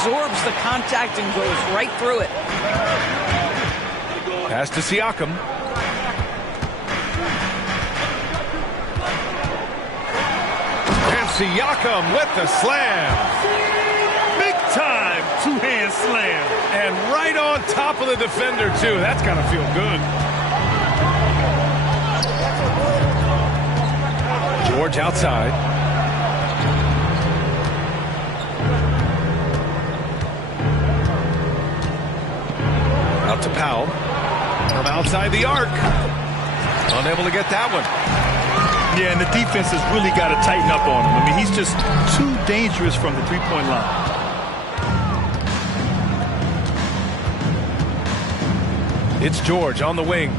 absorbs the contact and goes right through it. Pass to Siakam. And Siakam with the slam. Big time two-hand slam. And right on top of the defender, too. That's got to feel good. George outside. Out to Powell. From outside the arc. Unable to get that one. Yeah, and the defense has really got to tighten up on him. I mean, he's just too dangerous from the three-point line. It's George on the wing.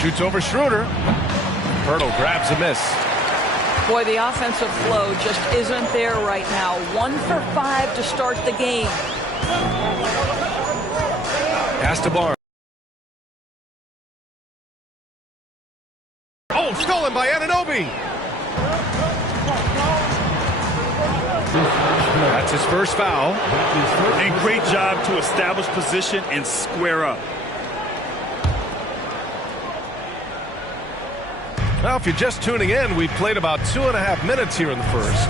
Shoots over Schroeder. Pirtle grabs a miss. Boy, the offensive flow just isn't there right now. 1 for 5 to start the game. Pass to Barnes. Oh, stolen by Anunoby. That's his first foul. And great job to establish position and square up. Well, if you're just tuning in, we've played about 2.5 minutes here in the first.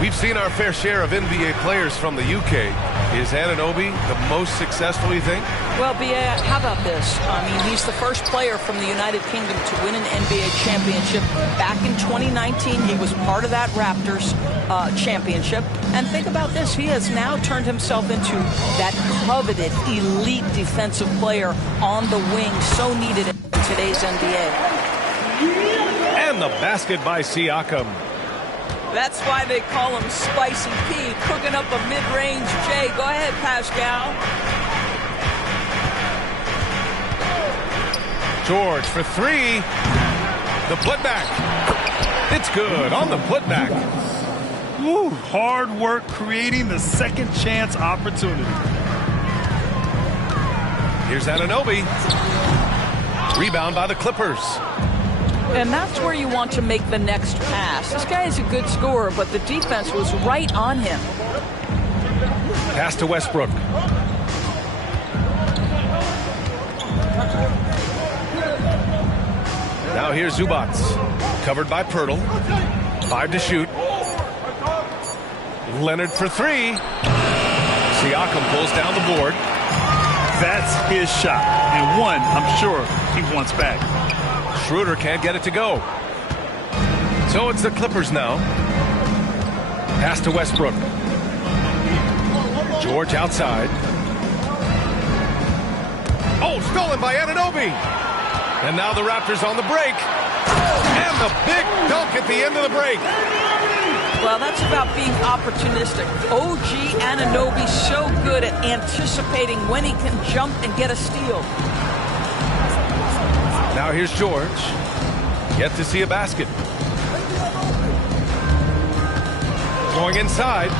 We've seen our fair share of NBA players from the UK. Is Anunoby the most successful, you think? Well, B.A., how about this? I mean, he's the first player from the United Kingdom to win an NBA championship. Back in 2019, he was part of that Raptors championship. And think about this. He has now turned himself into that coveted elite defensive player on the wing, so needed in today's NBA. And the basket by Siakam. That's why they call him Spicy P, cooking up a mid-range J. Go ahead, Pascal. George for 3. The putback. It's good on the putback. Woo, hard work creating the second chance opportunity. Here's Anunoby. Rebound by the Clippers. And that's where you want to make the next pass. This guy is a good scorer, but the defense was right on him. Pass to Westbrook. Now here's Zubac. Covered by Pirtle. 5 to shoot. Leonard for 3. Siakam pulls down the board. That's his shot. And one, I'm sure, he wants back. Schroeder can't get it to go. So it's the Clippers now. Pass to Westbrook. George outside. Oh, stolen by Anunoby. And now the Raptors on the break. And the big dunk at the end of the break. Well, that's about being opportunistic. OG Anunoby so good at anticipating when he can jump and get a steal. Now here's George. Yet to see a basket. Going inside.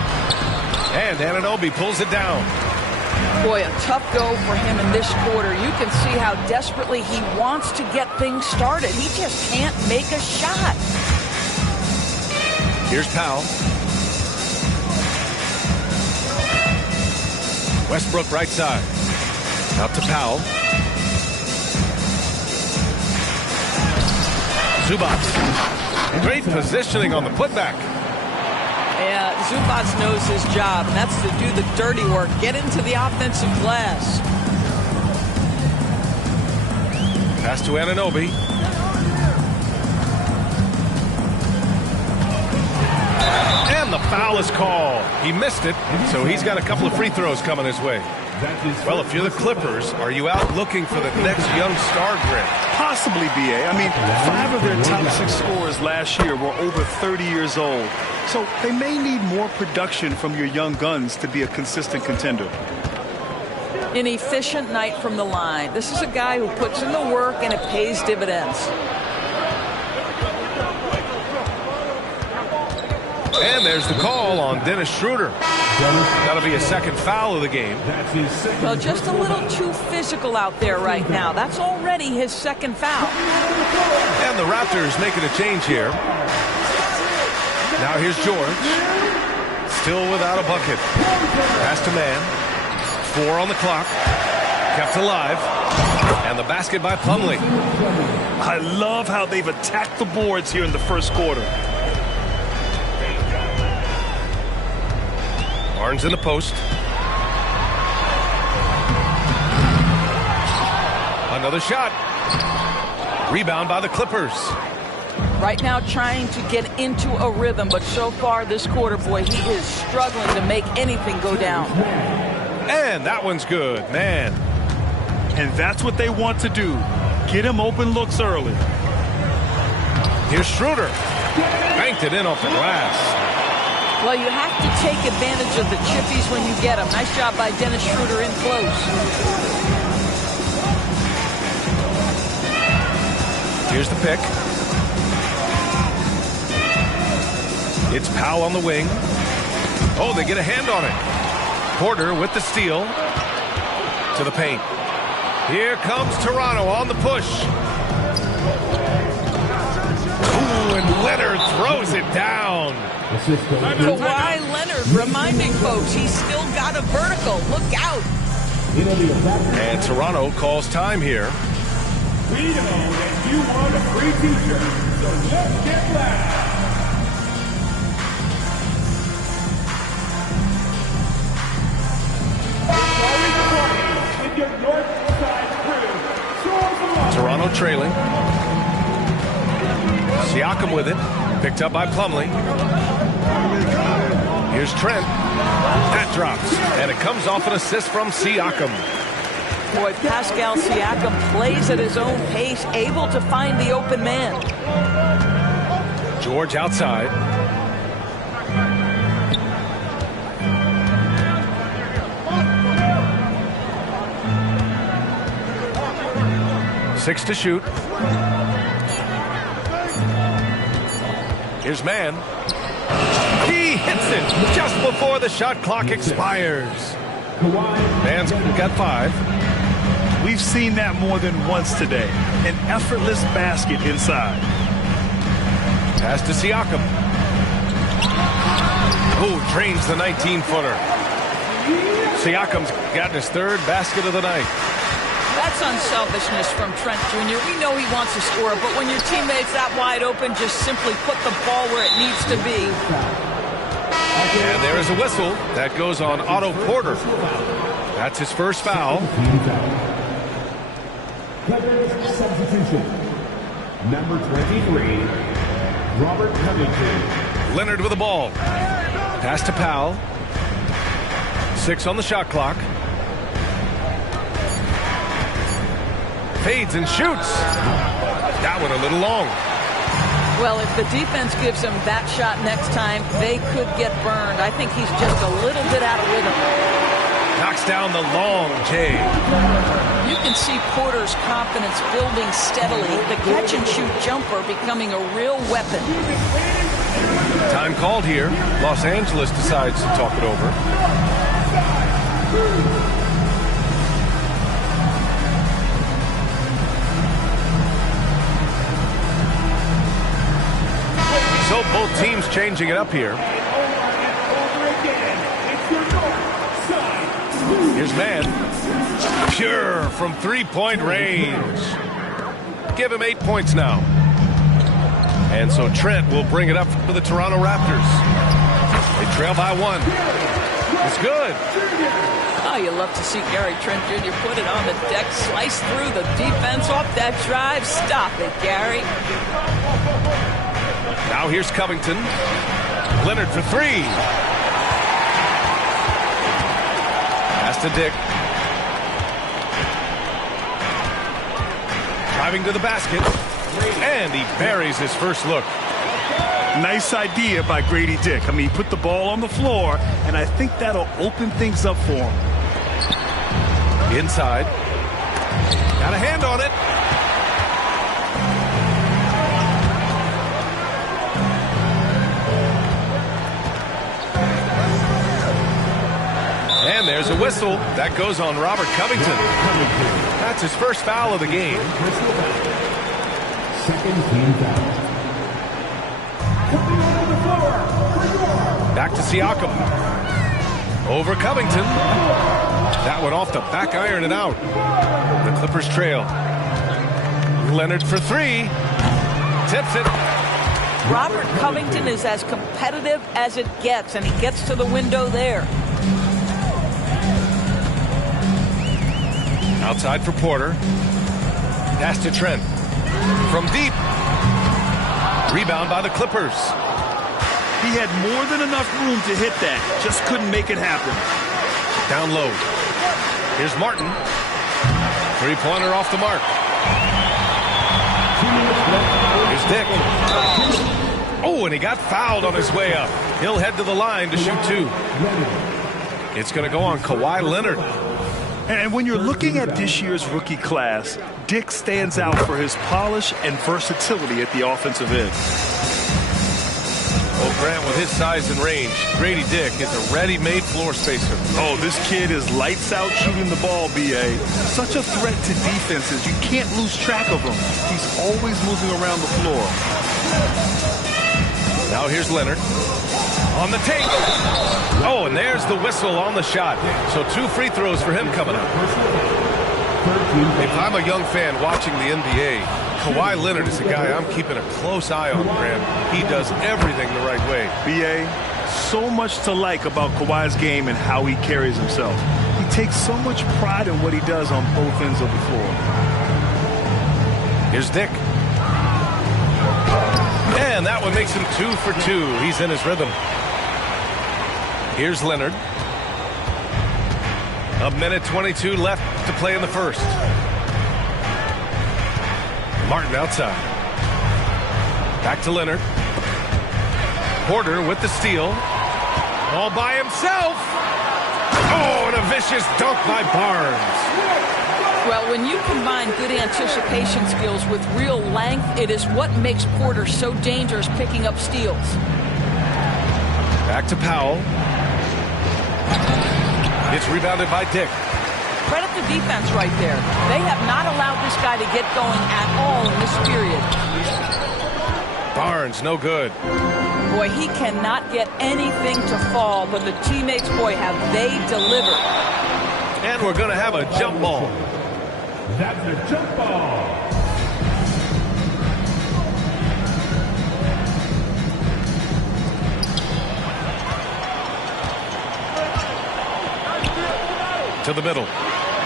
And Anunoby pulls it down. Boy, a tough go for him in this quarter. You can see how desperately he wants to get things started. He just can't make a shot. Here's Powell. Westbrook right side. Out to Powell. Zubac. Great positioning on the putback. Yeah, Zubac knows his job, and that's to do the dirty work. Get into the offensive glass. Pass to Anunoby. And the foul is called. He missed it, so he's got a couple of free throws coming his way. Well, if you're the Clippers, are you out looking for the next young star grid? Possibly, B.A. I mean, 5 of their top 6 scorers last year were over 30 years old. So they may need more production from your young guns to be a consistent contender. An efficient night from the line. This is a guy who puts in the work and it pays dividends. And there's the call on Dennis Schroeder. That'll be a second foul of the game. Well, just a little too physical out there right now. That's already his second foul. And the Raptors making a change here. Now here's George. still without a bucket. Pass to man. 4 on the clock. Kept alive. And the basket by Plumlee. I love how they've attacked the boards here in the first quarter. Barnes in the post. Another shot. Rebound by the Clippers. Right now trying to get into a rhythm, but so far this quarter, boy, he is struggling to make anything go down. And that one's good, man. And that's what they want to do. Get him open looks early. Here's Schroeder. Banked it in off the glass. Well, you have to take advantage of the chippies when you get them. Nice job by Dennis Schroeder in close. Here's the pick. It's Powell on the wing. Oh, they get a hand on it. Porter with the steal. To the paint. Here comes Toronto on the push. Ooh, and Leonard throws it down. Kawhi Leonard reminding folks he's still got a vertical. Look out. And Toronto calls time here. We know that you want a free t-shirt, so let's get loud. Toronto trailing. Siakam with it. Picked up by Plumlee. Here's Trent. That drops. And it comes off an assist from Siakam. Boy, Pascal Siakam plays at his own pace, able to find the open man. George outside. Six to shoot. Here's Mann. He hits it just before the shot clock expires. Mann's got 5. We've seen that more than once today. An effortless basket inside. Pass to Siakam. Oh, drains the 19-footer. Siakam's gotten his 3rd basket of the night. That's unselfishness from Trent Jr. We know he wants to score, but when your teammate's that wide open, just simply put the ball where it needs to be. And there is a whistle. That goes on Otto Porter. That's his first foul. Substitution. Number 23, Robert Covington. Leonard with the ball. Pass to Powell. 6 on the shot clock. Fades and shoots. That one a little long. Well, if the defense gives him that shot next time, they could get burned. I think he's just a little bit out of rhythm. Knocks down the long J. You can see Porter's confidence building steadily. The catch-and-shoot jumper becoming a real weapon. Time called here. Los Angeles decides to talk it over. So both teams changing it up here. Here's Mann. Pure from 3-point range. Give him 8 points now. And so Trent will bring it up for the Toronto Raptors. They trail by 1. It's good. Oh, you love to see Gary Trent Jr. put it on the deck, slice through the defense off that drive. Stop it, Gary. Now here's Covington. Leonard for 3. Pass to Dick. Driving to the basket. And he buries his first look. Nice idea by Grady Dick. I mean, he put the ball on the floor, and I think that'll open things up for him. Inside. Got a hand on it. And there's a whistle. That goes on Robert Covington. That's his first foul of the game. Second team foul. Coming on the floor. Back Back to Siakam. Over Covington. That one off the back iron and out. The Clippers trail. Leonard for three. Tips it. Robert Covington is as competitive as it gets, and he gets to the window there. Outside for Porter. Pass to Trent. From deep. Rebound by the Clippers. He had more than enough room to hit that. Just couldn't make it happen. Down low. Here's Martin. Three-pointer off the mark. Here's Dick. Oh, and he got fouled on his way up. He'll head to the line to shoot two. It's going to go on Kawhi Leonard. And when you're looking at this year's rookie class, Dick stands out for his polish and versatility at the offensive end. Well, Grant, with his size and range, Grady Dick is a ready-made floor spacer. Oh, this kid is lights out shooting the ball, B.A. Such a threat to defenses. You can't lose track of him. He's always moving around the floor. Now here's Leonard. On the take. Oh, and there's the whistle on the shot. So 2 free throws for him coming up. If I'm a young fan watching the NBA, Kawhi Leonard is a guy I'm keeping a close eye on, Graham. He does everything the right way. B.A., so much to like about Kawhi's game and how he carries himself. He takes so much pride in what he does on both ends of the floor. Here's Dick. And that one makes him 2 for 2. He's in his rhythm. Here's Leonard. 1:22 left to play in the first. Martin outside. Back to Leonard. Porter with the steal. All by himself. Oh, and a vicious dunk by Barnes. Well, when you combine good anticipation skills with real length, it is what makes Porter so dangerous picking up steals. Back to Powell. It's rebounded by Dick. Credit the defense right there. They have not allowed this guy to get going at all in this period. Barnes, no good. Boy, he cannot get anything to fall, but the teammates, boy, have they delivered. And we're going to have a jump ball. That's a jump ball. To the middle.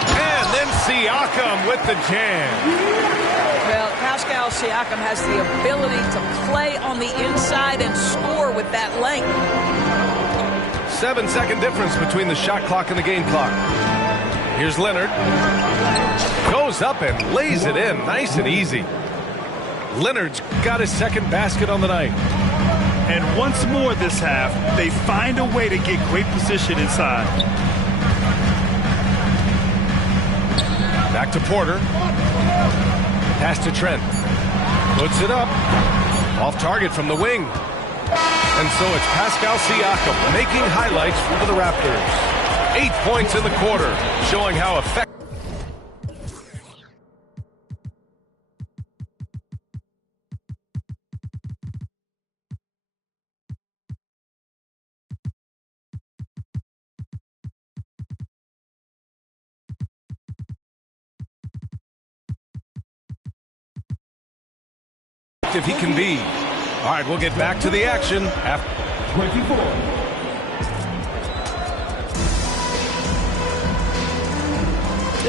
And then Siakam with the jam. Well, Pascal Siakam has the ability to play on the inside and score with that length. 7-second difference between the shot clock and the game clock. Here's Leonard. Goes up and lays it in. Nice and easy. Leonard's got his second basket on the night. And once more this half, they find a way to get great position inside. Back to Porter. Pass to Trent. Puts it up. Off target from the wing. And so it's Pascal Siakam making highlights for the Raptors. 8 points in the quarter, showing how effective. He can be. All right, we'll get back to the action after 24.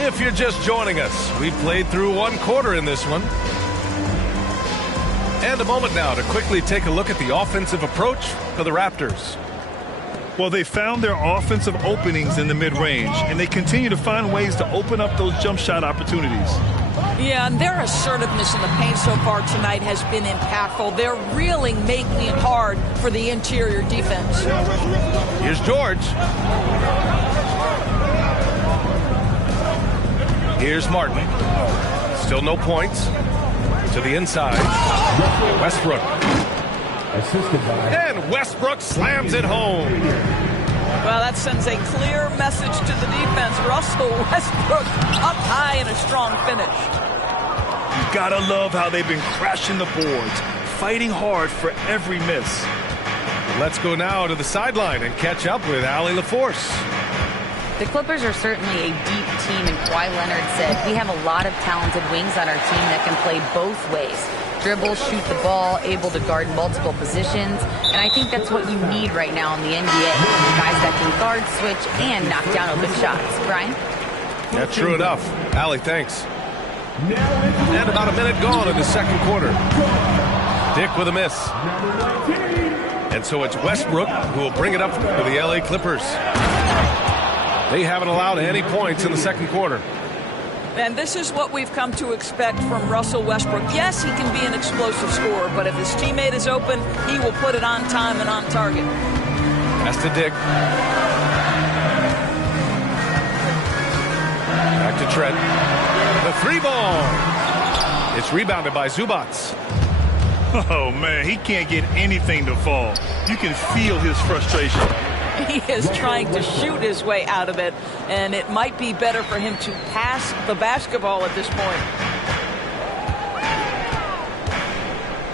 If you're just joining us, we've played through 1 quarter in this one. And a moment now to quickly take a look at the offensive approach for the Raptors. Well, they found their offensive openings in the mid-range, and they continue to find ways to open up those jump shot opportunities. Yeah, and their assertiveness in the paint so far tonight has been impactful. They're really making it hard for the interior defense. Here's George. Here's Martin. Still no points. To the inside. Westbrook. And Westbrook slams it home. Well, that sends a clear message to the defense. Russell Westbrook up high and a strong finish. You gotta love how they've been crashing the boards, fighting hard for every miss. Let's go now to the sideline and catch up with Allie LaForce. The Clippers are certainly a deep team, and Kawhi Leonard said, we have a lot of talented wings on our team that can play both ways. Dribble, shoot the ball, able to guard multiple positions, and I think that's what you need right now in the NBA. Guys that can guard, switch, and knock down open shots. Brian? Yeah, true enough. Allie, thanks. And about a minute gone in the second quarter. Dick with a miss. And so it's Westbrook who will bring it up for the LA Clippers. They haven't allowed any points in the second quarter. And this is what we've come to expect from Russell Westbrook. Yes, he can be an explosive scorer, but if his teammate is open, he will put it on time and on target. That's to Dick. Back to Trent. The three ball. It's rebounded by Zubats. Oh, man, he can't get anything to fall. You can feel his frustration. He is trying to shoot his way out of it, and it might be better for him to pass the basketball at this point.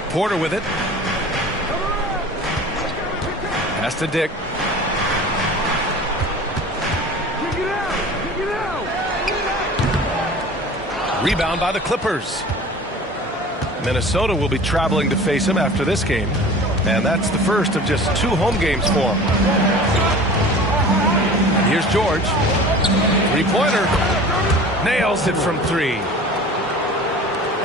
Porter with it. Pass to Dick. Rebound by the Clippers. Minnesota will be traveling to face him after this game. And that's the first of just 2 home games for him. And here's George. Three-pointer. Nails it from 3.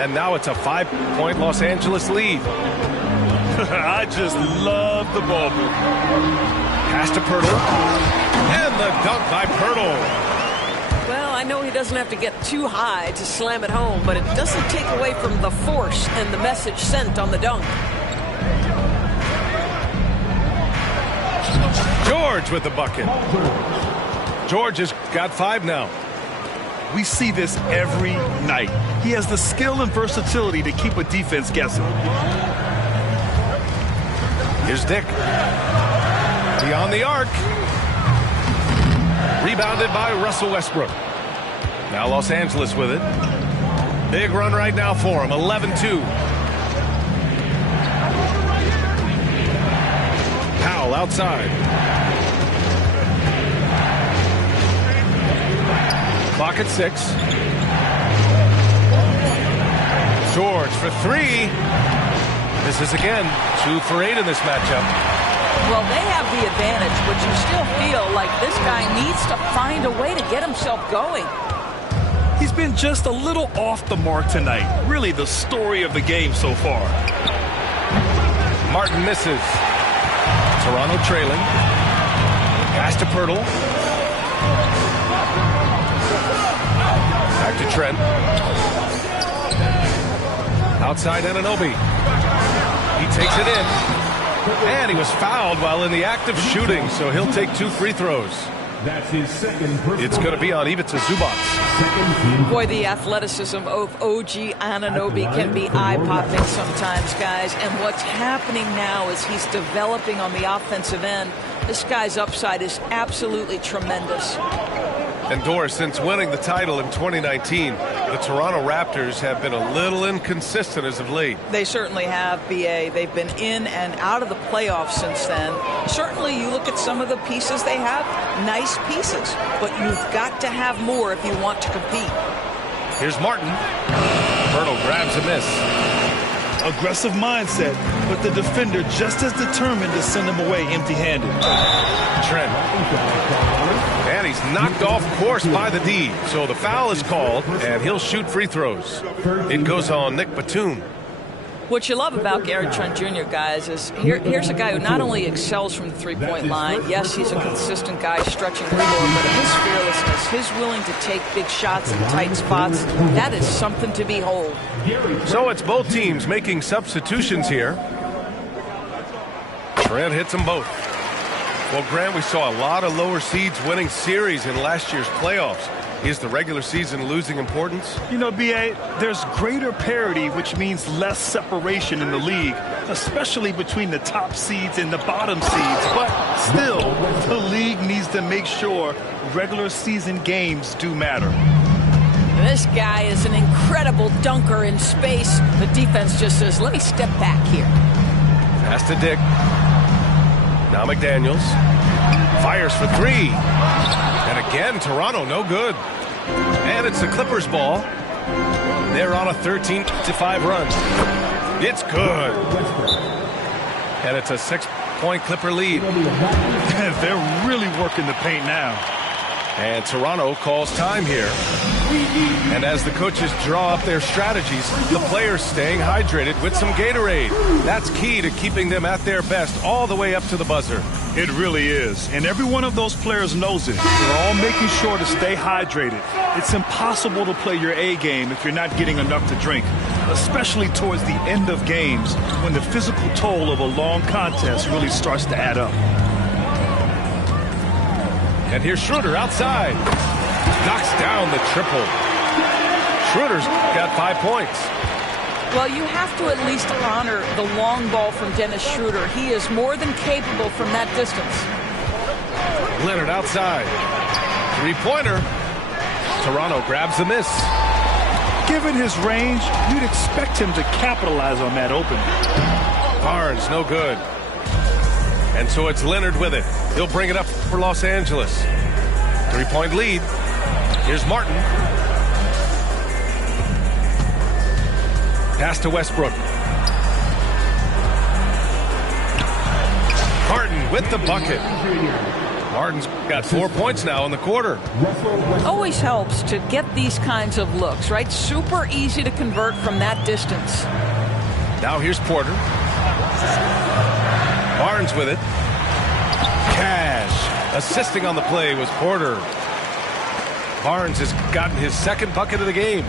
And now it's a 5-point Los Angeles lead. I just love the ball movement. Pass to Pirtle. And the dunk by Pirtle. Well, I know he doesn't have to get too high to slam it home, but it doesn't take away from the force and the message sent on the dunk. George with the bucket. George has got 5 now. We see this every night. He has the skill and versatility to keep a defense guessing. Here's Dick. Beyond the arc. Rebounded by Russell Westbrook. Now Los Angeles with it. Big run right now for him. 11-2. Powell outside. Clock at 6. George for 3. This is again 2 for 8 in this matchup. Well, they have the advantage, but you still feel like this guy needs to find a way to get himself going. He's been just a little off the mark tonight. Really the story of the game so far. Martin misses. Toronto trailing. Pass to Pirtle. Back to Trent. Outside Anunoby. He takes it in. And he was fouled while in the act of shooting, so he'll take 2 free throws. That's his second personal. It's going to be on Ivica Zubats. Boy, the athleticism of OG Anunoby can be eye-popping sometimes, guys. And what's happening now is he's developing on the offensive end. This guy's upside is absolutely tremendous. And Doris, since winning the title in 2019, the Toronto Raptors have been a little inconsistent as of late. They certainly have, BA. They've been in and out of the playoffs since then. Certainly, you look at some of the pieces they have, nice pieces, but you've got to have more if you want to compete. Here's Martin. Pirtle grabs a miss. Aggressive mindset, but the defender just as determined to send him away empty-handed. Trent. And he's knocked off course by the D. So the foul is called, and he'll shoot free throws. It goes on Nick Batum. What you love about Gary Trent Jr., guys, is here's a guy who not only excels from the three-point line. Yes, he's a consistent guy stretching the floor, but his fearlessness, his willing to take big shots in tight spots, that is something to behold. So it's both teams making substitutions here. Trent hits them both. Well, Grant, we saw a lot of lower seeds winning series in last year's playoffs. Is the regular season losing importance? You know, B.A., there's greater parity, which means less separation in the league, especially between the top seeds and the bottom seeds. But still, the league needs to make sure regular season games do matter. This guy is an incredible dunker in space. The defense just says, let me step back here. Pass to Dick. Now McDaniels fires for three. And again, Toronto, no good. And it's the Clippers' ball. They're on a 13-5 run. It's good. And it's a 6-point Clipper lead. They're really working the paint now. And Toronto calls time here. And as the coaches draw up their strategies, the players staying hydrated with some Gatorade. That's key to keeping them at their best all the way up to the buzzer. It really is. And every one of those players knows it. They're all making sure to stay hydrated. It's impossible to play your A game if you're not getting enough to drink, especially towards the end of games when the physical toll of a long contest really starts to add up. And here's Schroeder outside. Knocks down the triple. Schroeder's got 5 points. Well, you have to at least honor the long ball from Dennis Schroeder. He is more than capable from that distance. Leonard outside. Three-pointer. Toronto grabs the miss. Given his range, you'd expect him to capitalize on that opening. Barnes, no good. And so it's Leonard with it. He'll bring it up for Los Angeles. 3-point lead. Here's Martin. Pass to Westbrook. Martin with the bucket. Martin's got 4 points now in the quarter. Always helps to get these kinds of looks, right? Super easy to convert from that distance. Now here's Porter. Barnes with it. Cash. Assisting on the play was Porter. Barnes has gotten his second bucket of the game.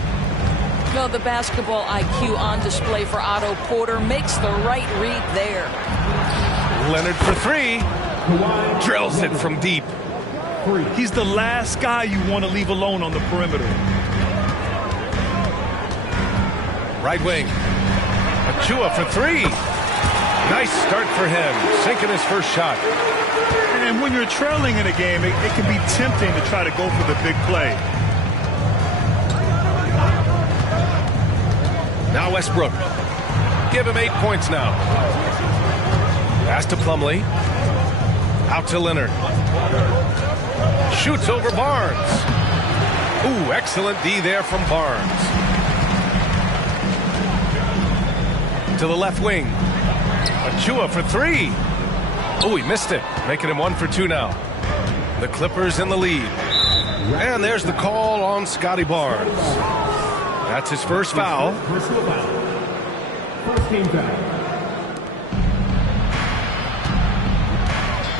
Well, the basketball IQ on display for Otto Porter makes the right read there. Leonard for three. Drills it from deep. He's the last guy you want to leave alone on the perimeter. Right wing. Achua for three. Nice start for him. Sinking his first shot. And when you're trailing in a game, it can be tempting to try to go for the big play. Now Westbrook. Give him 8 points now. Pass to Plumlee. Out to Leonard. Shoots over Barnes. Ooh, excellent D there from Barnes. To the left wing. Achua for three. Oh, he missed it. Making him 1 for 2 now. The Clippers in the lead. And there's the call on Scotty Barnes. That's his first foul. First team foul.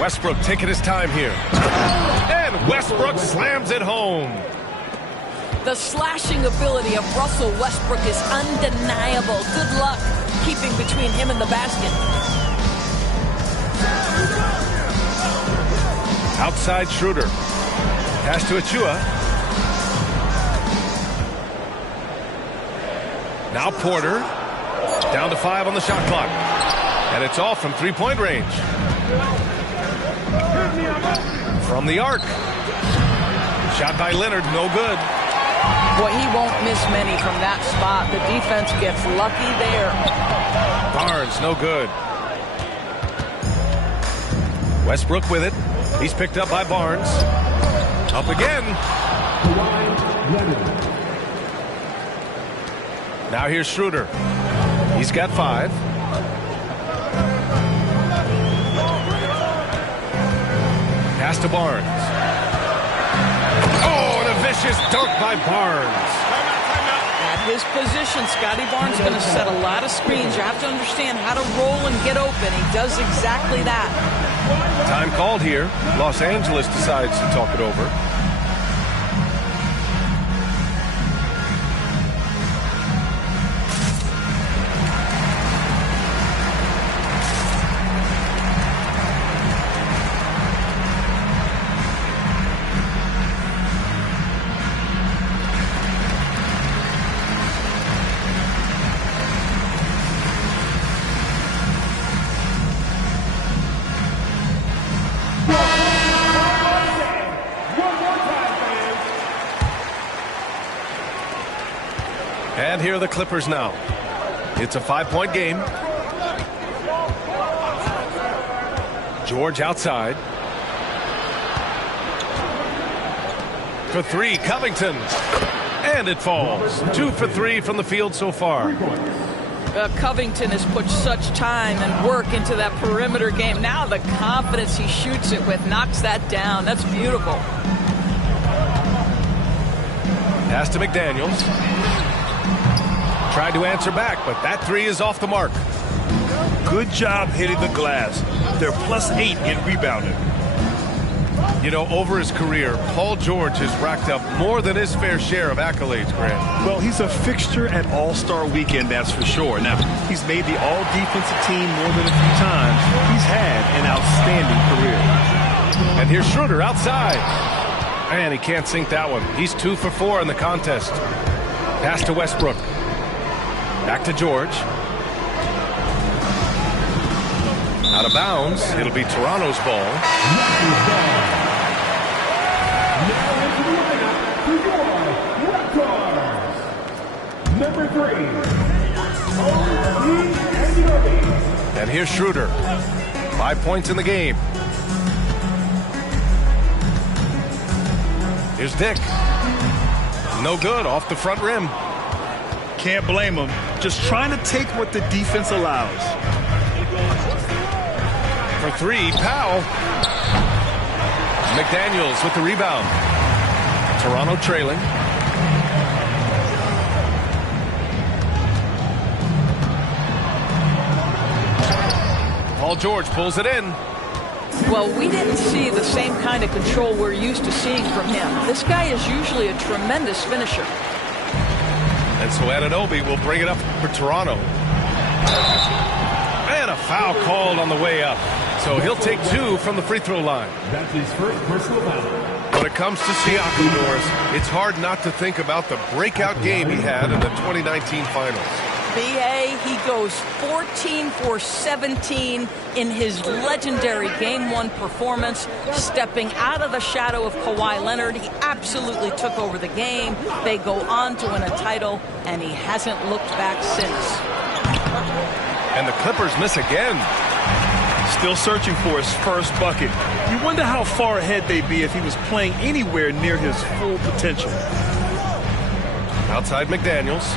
Westbrook taking his time here. And Westbrook slams it home. The slashing ability of Russell Westbrook is undeniable. Good luck keeping between him and the basket. Outside Schroeder. Pass to Achua. Now Porter. Down to 5 on the shot clock. And it's off from 3-point range. From the arc. Shot by Leonard, no good. Boy, he won't miss many from that spot. The defense gets lucky there. Barnes, no good. Westbrook with it. He's picked up by Barnes. Up again. Now here's Schroeder. He's got 5. Pass to Barnes. Oh, and a vicious dunk by Barnes. At his position, Scotty Barnes is going to set a lot of screens. You have to understand how to roll and get open. He does exactly that. Time called here. Los Angeles decides to talk it over. And here are the Clippers now. It's a 5-point game. George outside. For three, Covington. And it falls. 2 for 3 from the field so far. Covington has put such time and work into that perimeter game. Now the confidence he shoots it with knocks that down. That's beautiful. Pass to McDaniels. Tried to answer back, but that three is off the mark. Good job hitting the glass. They're +8 in rebounding. You know, over his career, Paul George has racked up more than his fair share of accolades, Grant. Well, he's a fixture at All-Star Weekend, that's for sure. Now, he's made the All-Defensive Team more than a few times. He's had an outstanding career. And here's Schroeder outside. And he can't sink that one. He's 2 for 4 in the contest. Pass to Westbrook. Back to George. Out of bounds. It'll be Toronto's ball. Number 3, And here's Schroeder. 5 points in the game. Here's Dick. No good, off the front rim. Can't blame him. Just trying to take what the defense allows. For three, Powell. McDaniels with the rebound. Toronto trailing. Paul George pulls it in. Well, we didn't see the same kind of control we're used to seeing from him. This guy is usually a tremendous finisher. And so Anunoby will bring it up for Toronto. And a foul called on the way up. So he'll take 2 from the free throw line. That's his first personal foul. When it comes to Siakam, Doris, it's hard not to think about the breakout game he had in the 2019 finals. B.A., he goes 14 for 17 in his legendary Game 1 performance, stepping out of the shadow of Kawhi Leonard. He absolutely took over the game. They go on to win a title, and he hasn't looked back since. And the Clippers miss again. Still searching for his first bucket. You wonder how far ahead they'd be if he was playing anywhere near his full potential. Outside McDaniels.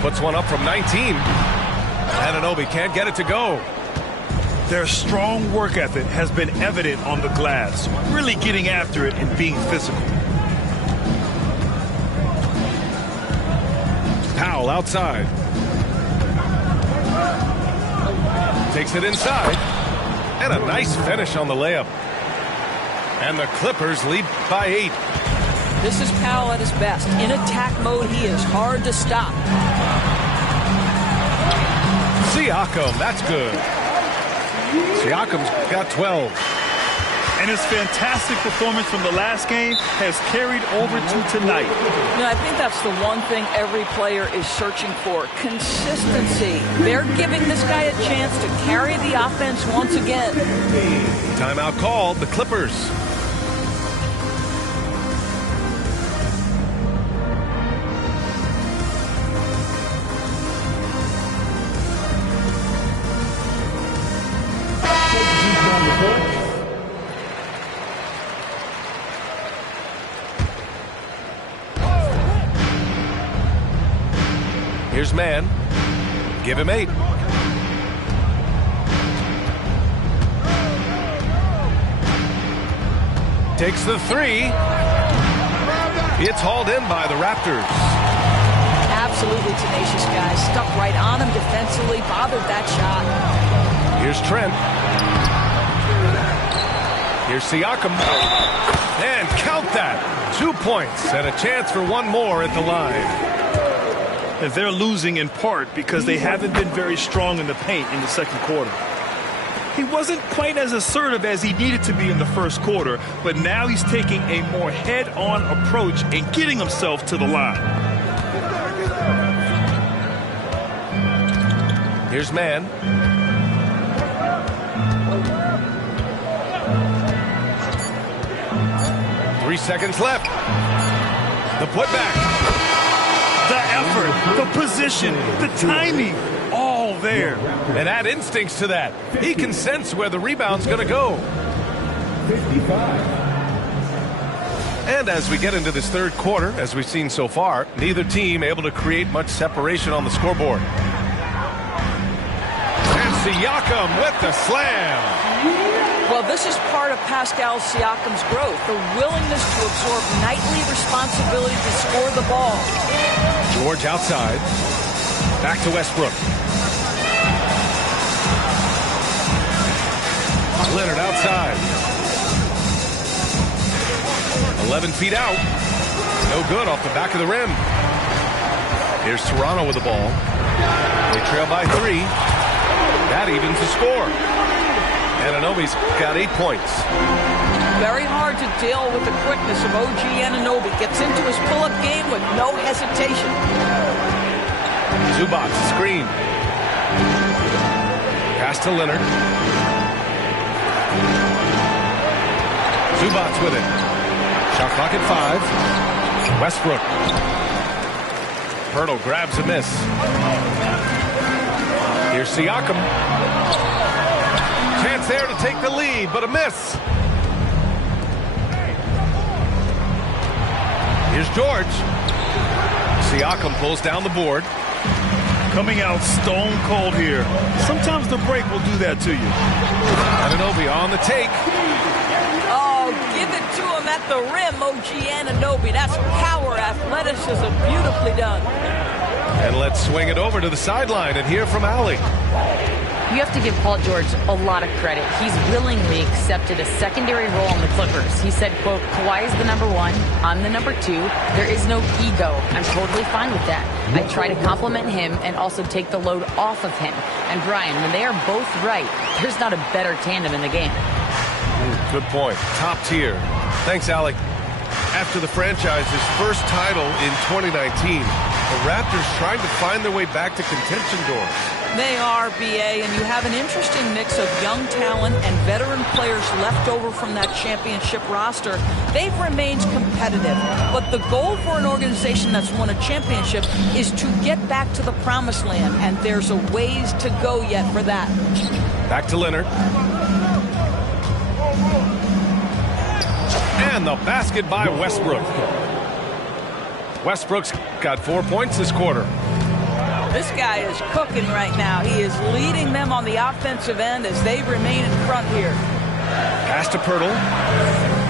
Puts one up from 19. Anunoby can't get it to go. Their strong work ethic has been evident on the glass, really getting after it and being physical. Powell outside. Takes it inside. And a nice finish on the layup. And the Clippers lead by 8. This is Powell at his best. In attack mode, he is hard to stop. Siakam, that's good. Siakam's got 12. And his fantastic performance from the last game has carried over to tonight. You know, I think that's the one thing every player is searching for. Consistency. They're giving this guy a chance to carry the offense once again. Timeout called, the Clippers. Here's man. Give him 8. Takes the 3. It's hauled in by the Raptors. Absolutely tenacious guys. Stuck right on him defensively. Bothered that shot. Here's Trent. Here's Siakam. And count that. 2 points and a chance for one more at the line. And they're losing in part because they haven't been very strong in the paint in the second quarter. He wasn't quite as assertive as he needed to be in the first quarter, but now he's taking a more head-on approach and getting himself to the line. Here's man. Three seconds left. The putback. The effort, the position, the timing, all there. And add instincts to that. He can sense where the rebound's going to go. 55. And as we get into this third quarter, as we've seen so far, neither team able to create much separation on the scoreboard. And Siakam with the slam. Well, this is part of Pascal Siakam's growth, the willingness to absorb nightly responsibility to score the ball. George outside. Back to Westbrook. Leonard outside. 11 feet out. No good off the back of the rim. Here's Toronto with the ball. They trail by 3. That evens the score. Anunoby's got 8 points. Very hard to deal with the quickness of OG Anunoby. Gets into his pull-up game with no hesitation. Zubac screen. Pass to Leonard. Zubac with it. Shot clock at 5. Westbrook. Pirtle grabs a miss. Here's Siakam. Chance there to take the lead, but a miss. Here's George. Siakam pulls down the board. Coming out stone cold here. Sometimes the break will do that to you. Anunoby on the take. Oh, give it to him at the rim, OG Anunoby. That's power athleticism. Beautifully done. And let's swing it over to the sideline and hear from Allie. You have to give Paul George a lot of credit. He's willingly accepted a secondary role on the Clippers. He said, quote, Kawhi is the number 1, I'm the number 2. There is no ego. I'm totally fine with that. I try to compliment him and also take the load off of him. And Brian, when they are both right, there's not a better tandem in the game. Good point. Top tier. Thanks, Allie. After the franchise's first title in 2019, the Raptors trying to find their way back to contention doors. They are, BA, and you have an interesting mix of young talent and veteran players left over from that championship roster. They've remained competitive, but the goal for an organization that's won a championship is to get back to the promised land, and there's a ways to go yet for that. Back to Leonard. And the basket by Westbrook. Westbrook's got 4 points this quarter. This guy is cooking right now. He is leading them on the offensive end as they remain in front here. Pass to Pirtle.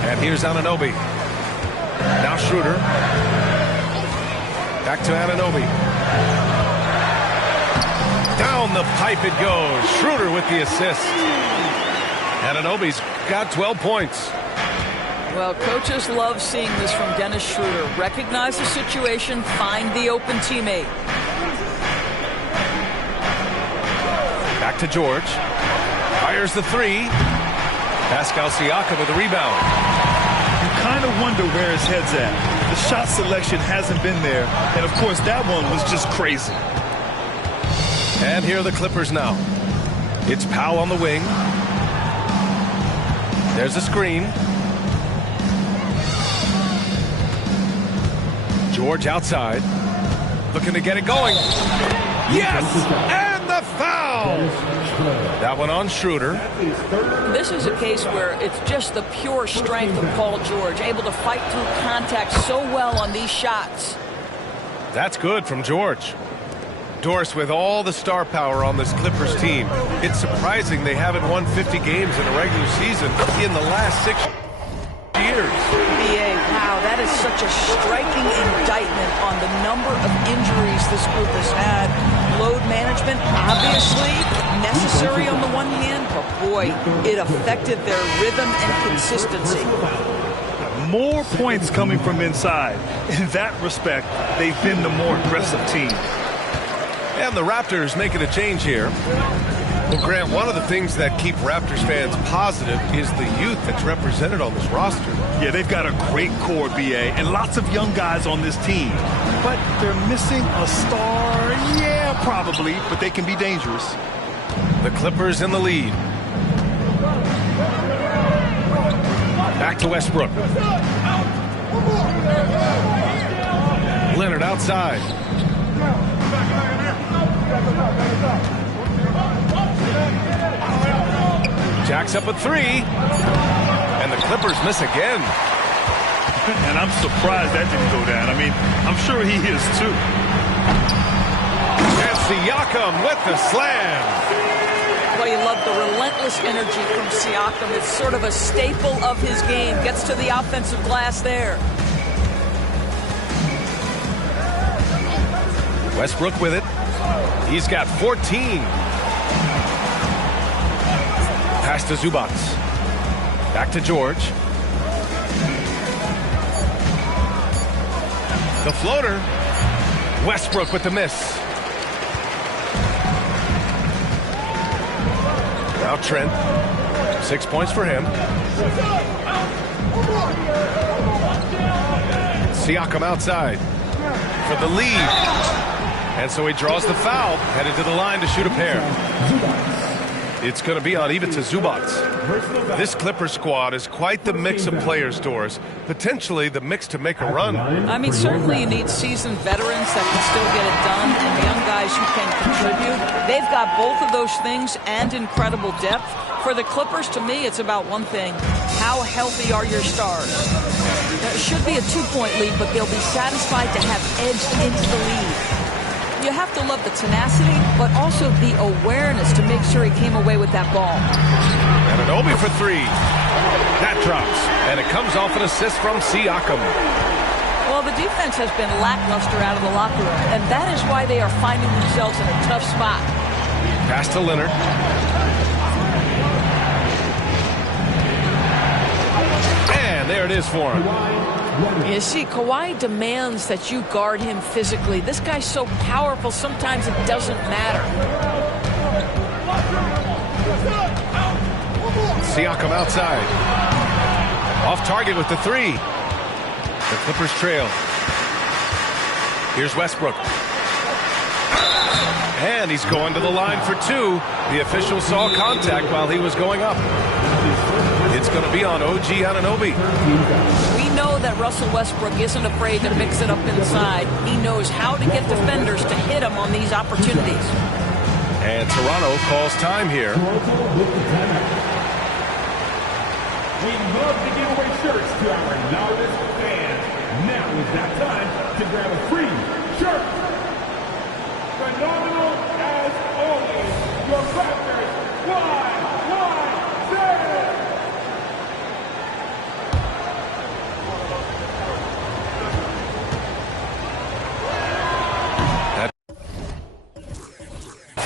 And here's Anunoby. Now Schroeder. Back to Anunoby. Down the pipe it goes. Schroeder with the assist. Anunoby's got 12 points. Well, coaches love seeing this from Dennis Schroeder. Recognize the situation, find the open teammate. Back to George. Fires the 3. Pascal Siakam with the rebound. You kind of wonder where his head's at. The shot selection hasn't been there. And, of course, that one was just crazy. And here are the Clippers now. It's Powell on the wing. There's a screen. George outside. Looking to get it going. Yes! And the foul! That one on Schroeder. This is a case where it's just the pure strength of Paul George, able to fight through contact so well on these shots. That's good from George. Doris, with all the star power on this Clippers team, it's surprising they haven't won 50 games in a regular season in the last 6 years. BA, wow, that is such a striking indictment on the number of injuries this group has had. Load management, obviously necessary on the one hand, but boy, it affected their rhythm and consistency. More points coming from inside. In that respect, they've been the more aggressive team. And the Raptors making a change here. Well, Grant, one of the things that keep Raptors fans positive is the youth that's represented on this roster. Yeah, they've got a great core, BA, and lots of young guys on this team. But they're missing a star, yeah, probably, but they can be dangerous. The Clippers in the lead. Back to Westbrook. Leonard outside. Jacks up a three. And the Clippers miss again. And I'm surprised that didn't go down. I mean, I'm sure he is too. And Siakam with the slam. Well, you love the relentless energy from Siakam. It's sort of a staple of his game. Gets to the offensive glass there. Westbrook with it. He's got 14. Pass to Zubac. Back to George. The floater. Westbrook with the miss. Now Trent. 6 points for him. Siakam outside for the lead. And so he draws the foul, headed to the line to shoot a pair. It's going to be on Ivica Zubac. This Clippers squad is quite the mix of players, Doris. Potentially the mix to make a run. I mean, certainly you need seasoned veterans that can still get it done and young guys who can contribute. They've got both of those things and incredible depth. For the Clippers, to me, it's about one thing. How healthy are your stars? It should be a 2-point lead, but they'll be satisfied to have edged into the lead. You have to love the tenacity, but also the awareness to make sure he came away with that ball. And an Obi for three. That drops, and it comes off an assist from Siakam. Well, the defense has been lackluster out of the locker room, and that is why they are finding themselves in a tough spot. Pass to Leonard. And there it is for him. You see, Kawhi demands that you guard him physically. This guy's so powerful, sometimes it doesn't matter. Siakam outside. Off target with the three. The Clippers trail. Here's Westbrook. And he's going to the line for two. The official saw contact while he was going up. It's going to be on OG Anunoby. We know that Russell Westbrook isn't afraid to mix it up inside. He knows how to get defenders to hit him on these opportunities. And Toronto calls time here. We love to give away shirts to our loudest fans. Now is that time to grab a free shirt. Phenomenal as always. Your Raptors,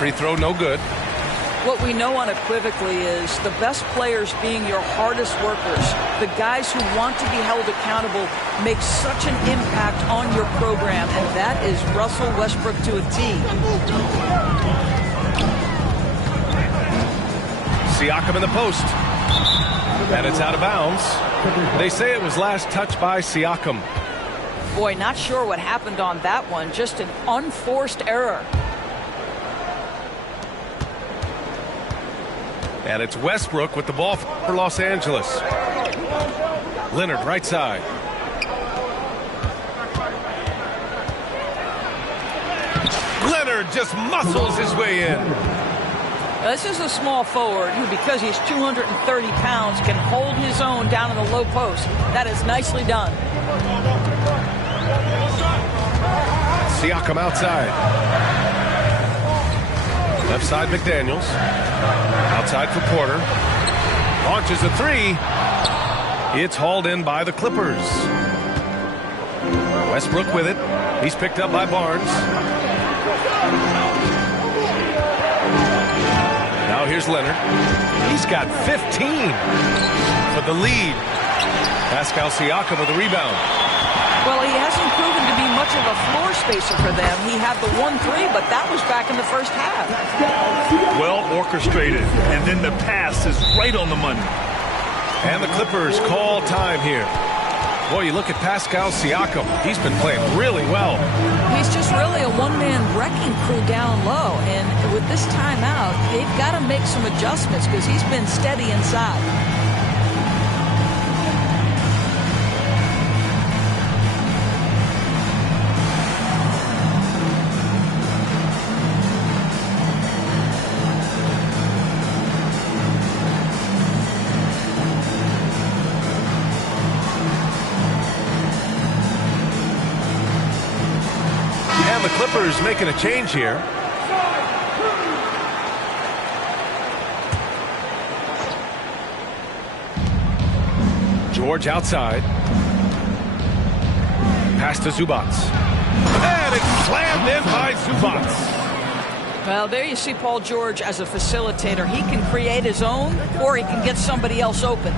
Free throw, no good. What we know unequivocally is the best players being your hardest workers, the guys who want to be held accountable, make such an impact on your program, and that is Russell Westbrook to a T. Siakam in the post. And it's out of bounds. They say it was last touched by Siakam. Boy, not sure what happened on that one. Just an unforced error. And it's Westbrook with the ball for Los Angeles. Leonard, right side. Leonard just muscles his way in. This is a small forward who, because he's 230 pounds, can hold his own down in the low post. That is nicely done. Siakam outside. Left side, McDaniels. Outside for Porter. Launches a three. It's hauled in by the Clippers. Westbrook with it. He's picked up by Barnes. Now here's Leonard. He's got 15 for the lead. Pascal Siakam with the rebound. Well, he hasn't proven to be much of a floor spacer for them. He had the 1-3, but that was back in the first half. Well orchestrated, and then the pass is right on the money. And the Clippers call time here. Boy, you look at Pascal Siakam. He's been playing really well. He's just really a one-man wrecking crew down low. And with this timeout, they've got to make some adjustments because he's been steady inside. And the Clippers making a change here. George outside. Pass to Zubac. And it's slammed in by Zubac. Well, there you see Paul George as a facilitator. He can create his own, or he can get somebody else open.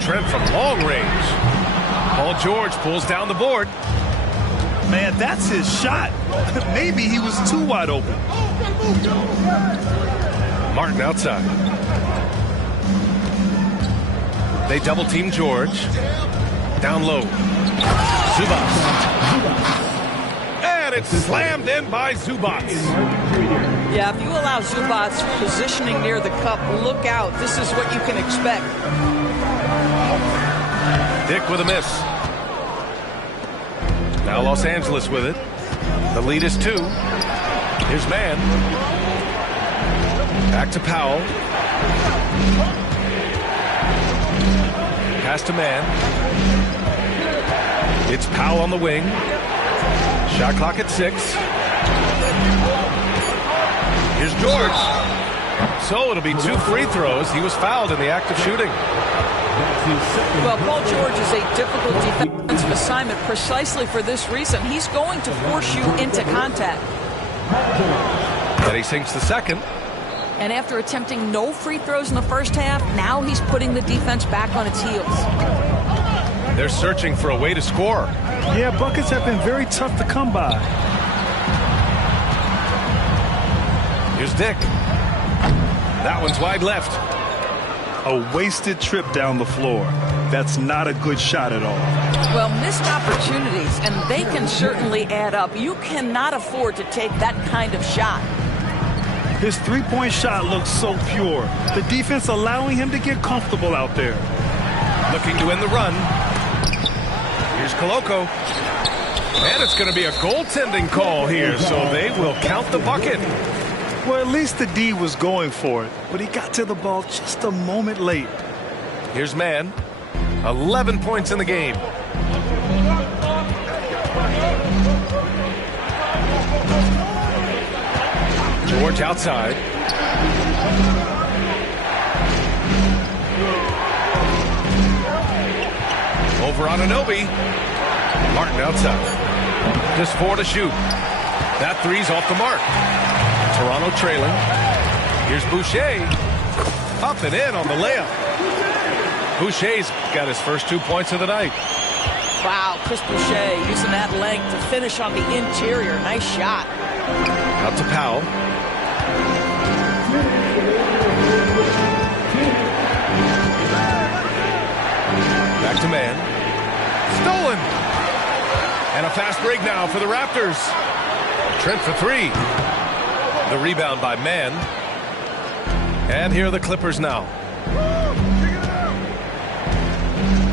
Trent from long range. Paul George pulls down the board. Man, that's his shot. Maybe he was too wide open. Martin outside. They double team George. Down low. Zubac. And it's slammed in by Zubac. Yeah, if you allow Zubac positioning near the cup, look out. This is what you can expect. Dick with a miss. Now Los Angeles with it. The lead is 2. Here's Mann. Back to Powell. Pass to Mann. It's Powell on the wing. Shot clock at 6. Here's George. So it'll be 2 free throws. He was fouled in the act of shooting. Well, Paul George is a difficult defensive assignment precisely for this reason. He's going to force you into contact. And he sinks the second. And after attempting no free throws in the first half, now he's putting the defense back on its heels. They're searching for a way to score. Yeah, buckets have been very tough to come by. Here's Dick. That one's wide left. A wasted trip down the floor. That's not a good shot at all. Well, missed opportunities, and they can certainly add up. You cannot afford to take that kind of shot. His three-point shot looks so pure. The defense allowing him to get comfortable out there. Looking to end the run. Here's Koloko. And it's going to be a goaltending call here, so they will count the bucket. Well, at least the D was going for it, but he got to the ball just a moment late. Here's Mann. 11 points in the game. George outside. Over on Anunoby. Martin outside. Just 4 to shoot. That three's off the mark. Toronto trailing. Here's Boucher. Up and in on the layup. Boucher's got his first 2 points of the night. Wow, Chris Boucher using that length to finish on the interior. Nice shot. Out to Powell. Back to Mann. Stolen. And a fast break now for the Raptors. Trent for 3. The rebound by Mann. And here are the Clippers now.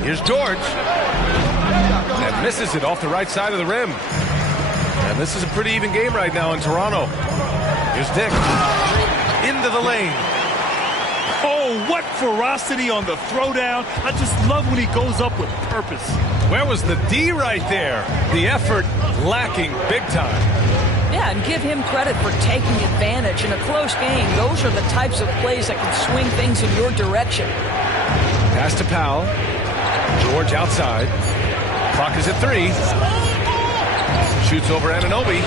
Here's George. And misses it off the right side of the rim. And this is a pretty even game right now in Toronto. Here's Dick. Into the lane. Oh, what ferocity on the throwdown. I just love when he goes up with purpose. Where was the D right there? The effort lacking big time. Yeah, and give him credit for taking advantage in a close game. Those are the types of plays that can swing things in your direction. Pass to Powell. George outside. Clock is at 3. Shoots over Anunoby.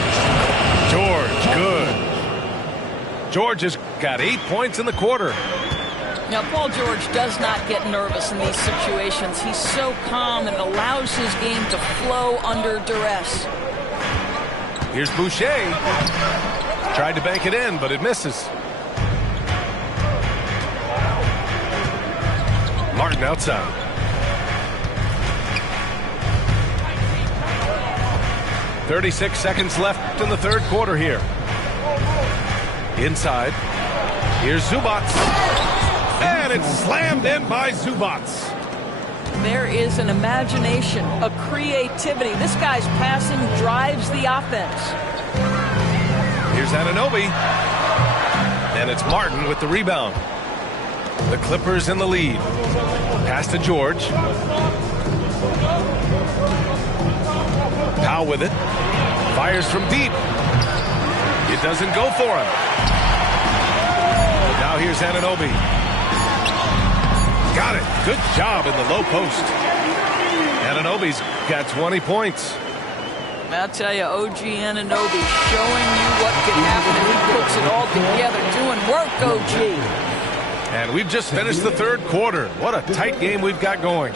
George, good. George has got 8 points in the quarter. Now, Paul George does not get nervous in these situations. He's so calm and allows his game to flow under duress. Here's Boucher. Tried to bank it in, but it misses. Martin outside. .36 seconds left in the third quarter here. Inside. Here's Zubac. And it's slammed in by Zubac. There is an imagination, a creativity. This guy's passing drives the offense. Here's Anunoby. And it's Martin with the rebound. The Clippers in the lead. Pass to George. Powell with it. Fires from deep. It doesn't go for him. Now here's Anunoby. Got it. Good job in the low post. Anunoby's got 20 points. I'll tell you, OG Anunoby showing you what can happen if he puts it all together. Doing work, OG. And we've just finished the third quarter. What a tight game we've got going.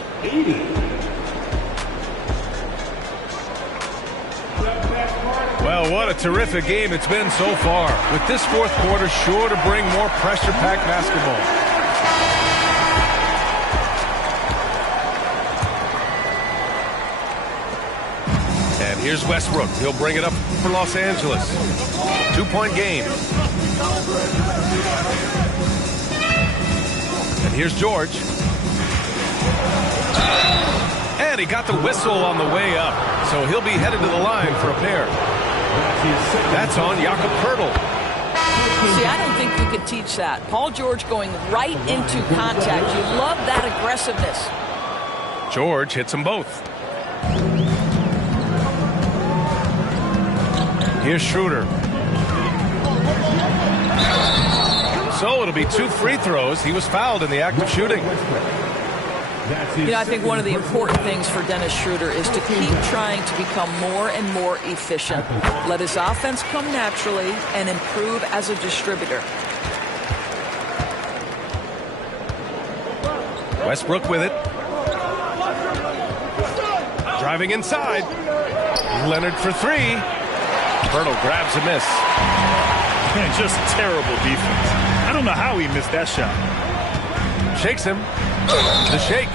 Well, what a terrific game it's been so far. With this fourth quarter sure to bring more pressure-packed basketball. And here's Westbrook. He'll bring it up for Los Angeles. 2-point game. And here's George. And he got the whistle on the way up. So he'll be headed to the line for a pair. That's on Jakob Poeltl. See, I don't think you could teach that. Paul George going right into contact. You love that aggressiveness. George hits them both. Here's Schroeder. So it'll be 2 free throws. He was fouled in the act of shooting. You know, I think one of the important things for Dennis Schroeder is to keep trying to become more and more efficient. Let his offense come naturally and improve as a distributor. Westbrook with it. Driving inside. Leonard for 3. Poeltl grabs a miss. Man, just terrible defense. I don't know how he missed that shot. Shakes him. The shake.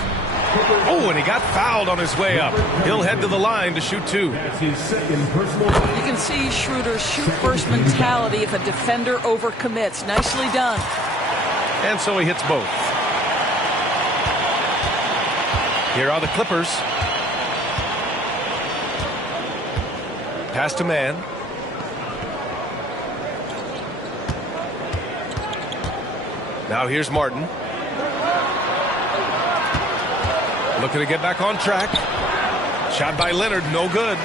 Oh, and he got fouled on his way up. He'll head to the line to shoot 2. You can see Schroeder's shoot-first mentality if a defender overcommits. Nicely done. And so he hits both. Here are the Clippers. Pass to man. Now here's Martin. Looking to get back on track. Shot by Leonard, no good.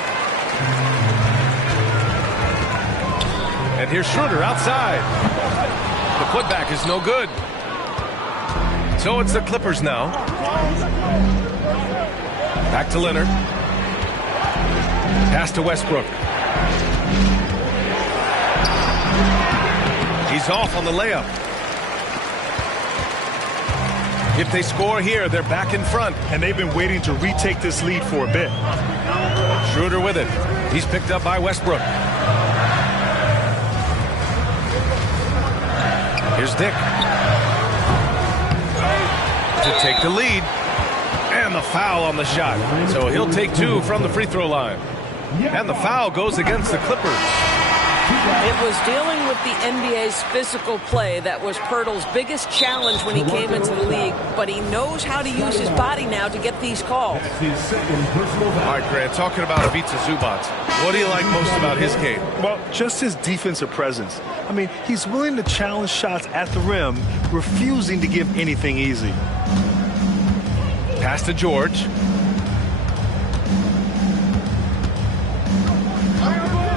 And here's Schroeder outside. The putback is no good. So it's the Clippers now. Back to Leonard. Pass to Westbrook. He's off on the layup. If they score here, they're back in front. And they've been waiting to retake this lead for a bit. Schroeder with it. He's picked up by Westbrook. Here's Dick. To take the lead. And the foul on the shot. So he'll take 2 from the free throw line. And the foul goes against the Clippers. It was dealing with the NBA's physical play that was Poeltl's biggest challenge when he came into the league, but he knows how to use his body now to get these calls. All right, Grant, talking about Ivica Zubac, what do you like most about his game? Well, just his defensive presence. I mean, he's willing to challenge shots at the rim, refusing to give anything easy. Pass to George.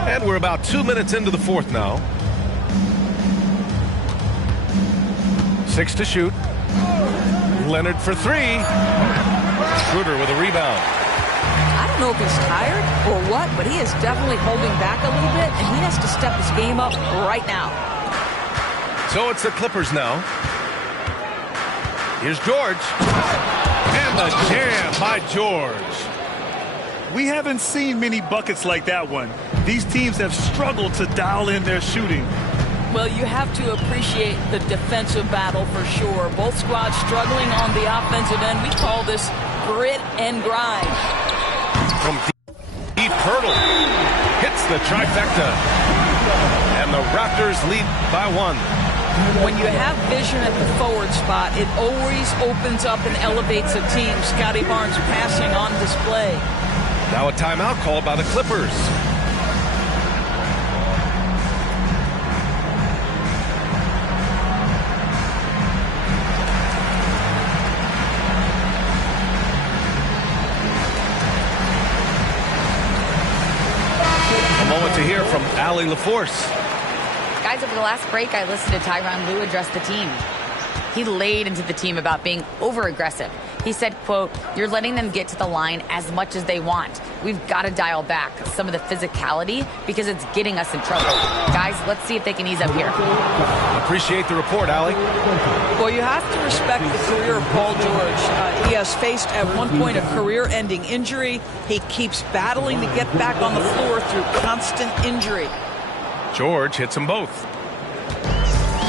And we're about 2 minutes into the fourth now. 6 to shoot. Leonard for 3. Schroeder with a rebound. I don't know if he's tired or what, but he is definitely holding back a little bit, and he has to step his game up right now. So it's the Clippers now. Here's George. And the jam by George. We haven't seen many buckets like that one. These teams have struggled to dial in their shooting. Well, you have to appreciate the defensive battle for sure. Both squads struggling on the offensive end. We call this grit and grind. From deep, Poeltl hits the trifecta. And the Raptors lead by 1. When you have vision at the forward spot, it always opens up and elevates a team. Scotty Barnes passing on display. Now a timeout called by the Clippers. to hear from Allie LaForce. Guys, over the last break, I listened to Tyronn Lue address the team. He laid into the team about being over-aggressive. He said, quote, "You're letting them get to the line as much as they want. We've got to dial back some of the physicality because it's getting us in trouble. Guys, let's see if they can ease up here." Appreciate the report, Allie. Well, you have to respect the career of Paul George. He has faced at one point a career-ending injury. He keeps battling to get back on the floor through constant injury. George hits them both.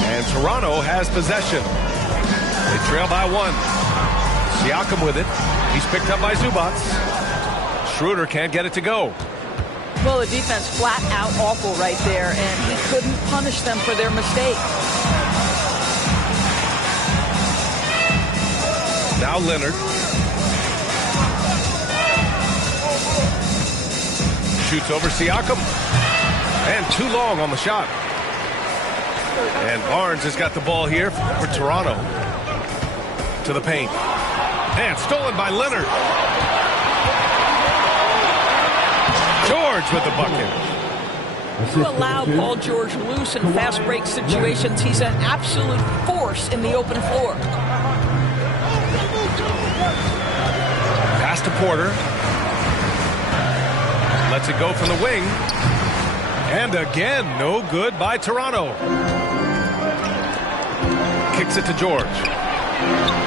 And Toronto has possession. They trail by 1. Siakam with it. He's picked up by Zubac. Schroeder can't get it to go. Well, the defense flat out awful right there, and he couldn't punish them for their mistake. Now Leonard. Shoots over Siakam. And too long on the shot. And Barnes has got the ball here for Toronto. To the paint. And stolen by Leonard. George with the bucket. You allow Paul George loose in fast break situations. He's an absolute force in the open floor. Pass to Porter. Lets it go from the wing. And again, no good by Toronto. Kicks it to George.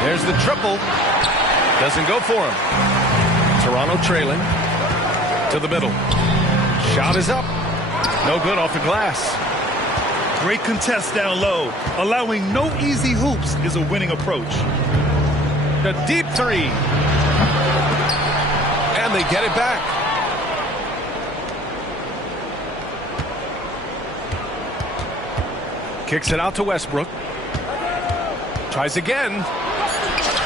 There's the triple. Doesn't go for him. Toronto trailing. To the middle. Shot is up. No good off the glass. Great contest down low. Allowing no easy hoops is a winning approach. The deep three. And they get it back. Kicks it out to Westbrook. Tries again.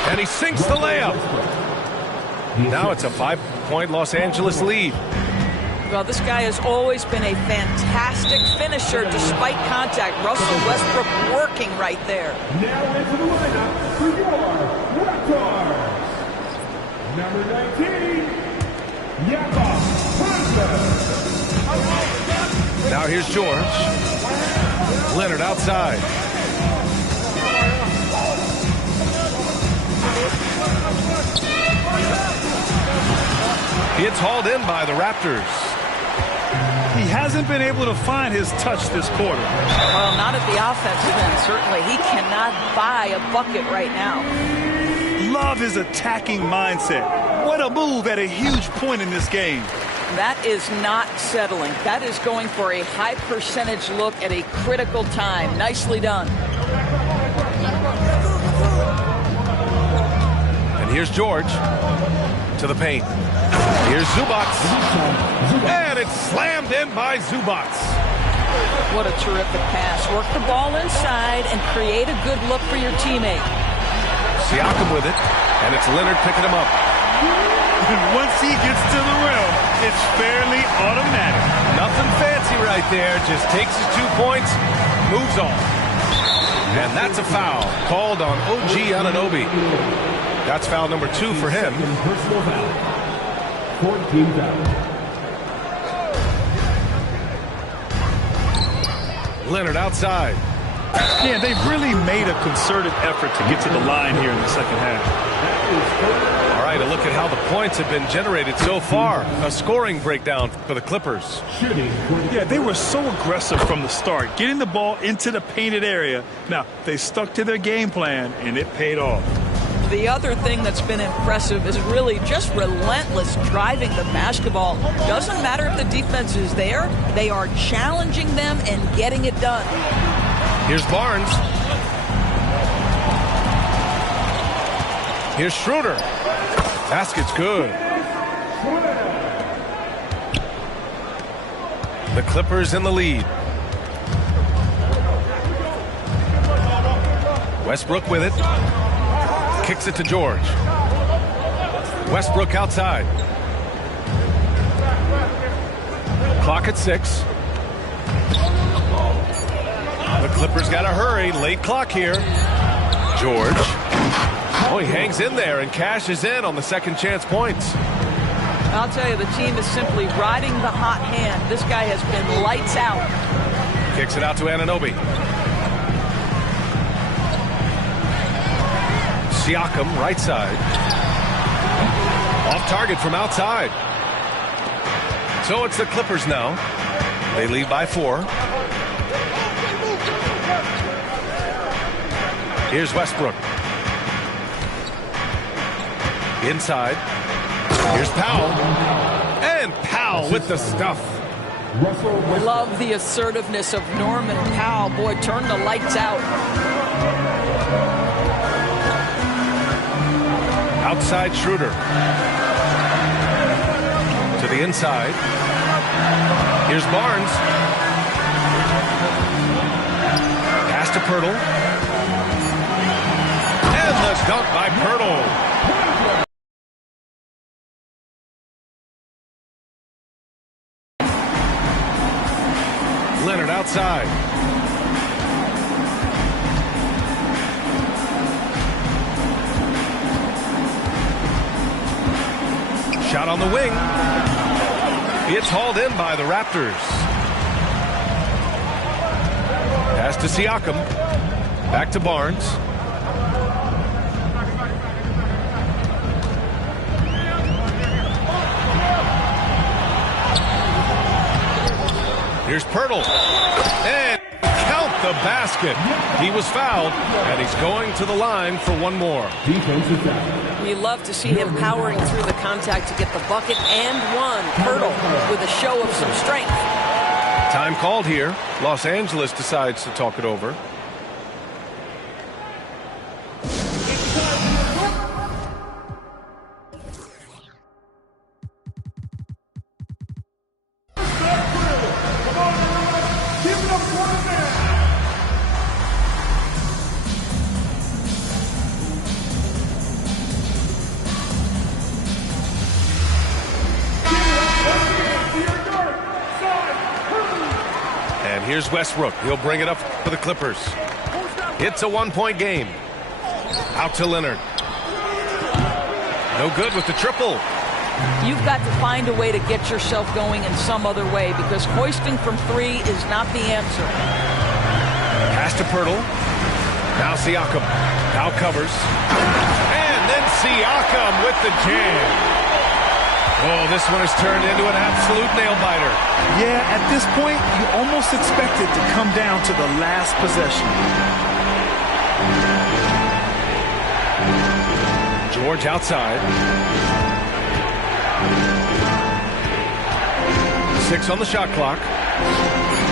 And he sinks the layup. Now it's a 5-point Los Angeles lead. Well, this guy has always been a fantastic finisher despite contact. Russell Westbrook working right there. Now into the lineup for your Raptors. Number 19, Jakob Poeltl. Now here's George. Leonard outside. It's hauled in by the Raptors. He hasn't been able to find his touch this quarter. Well, not at the offensive end, certainly. He cannot buy a bucket right now. Love his attacking mindset. What a move at a huge point in this game. That is not settling. That is going for a high percentage look at a critical time. Nicely done. And here's George to the paint. Here's Zubac. And it's slammed in by Zubac. What a terrific pass. Work the ball inside and create a good look for your teammate. Siakam with it. And it's Leonard picking him up. Once he gets to the rim, it's fairly automatic. Nothing fancy right there. Just takes his 2 points, moves on. And that's a foul called on OG Anunoby. That's foul number 2 for him. Personal foul. 14 foul. Leonard outside. Yeah, they've really made a concerted effort to get to the line here in the second half. All right, a look at how the points have been generated so far. A scoring breakdown for the Clippers. Yeah, they were so aggressive from the start, getting the ball into the painted area. Now, they stuck to their game plan, and it paid off. The other thing that's been impressive is really just relentless driving the basketball. Doesn't matter if the defense is there. They are challenging them and getting it done. Here's Barnes. Here's Schroeder. Basket's good. The Clippers in the lead. Westbrook with it. Kicks it to George. Westbrook outside. Clock at 6. The Clippers got to hurry. Late clock here. George. Oh, he hangs in there and cashes in on the second chance points. I'll tell you, the team is simply riding the hot hand. This guy has been lights out. Kicks it out to Anunoby. Siakam, right side. Off target from outside. So it's the Clippers now. They lead by 4. Here's Westbrook. Inside. Here's Powell. And Powell with the stuff. Love the assertiveness of Norman Powell. Boy, turn the lights out. Outside Schroeder. To the inside. Here's Barnes. Pass to Pirtle. And the dunk by Pirtle. Leonard outside. Shot on the wing. It's hauled in by the Raptors. Pass to Siakam. Back to Barnes. Here's Pirtle. And count the basket. He was fouled, and he's going to the line for one more. You love to see him powering through the contact to get the bucket and one. Pirtle with a show of some strength. Time called here. Los Angeles decides to talk it over. Here's Westbrook. He'll bring it up for the Clippers. It's a one-point game. Out to Leonard. No good with the triple. You've got to find a way to get yourself going in some other way, because hoisting from 3 is not the answer. Pass to Pirtle. Now Siakam. Now covers. And then Siakam with the jam. Oh, this one has turned into an absolute nail-biter. Yeah, at this point, you almost expect it to come down to the last possession. George outside. 6 on the shot clock.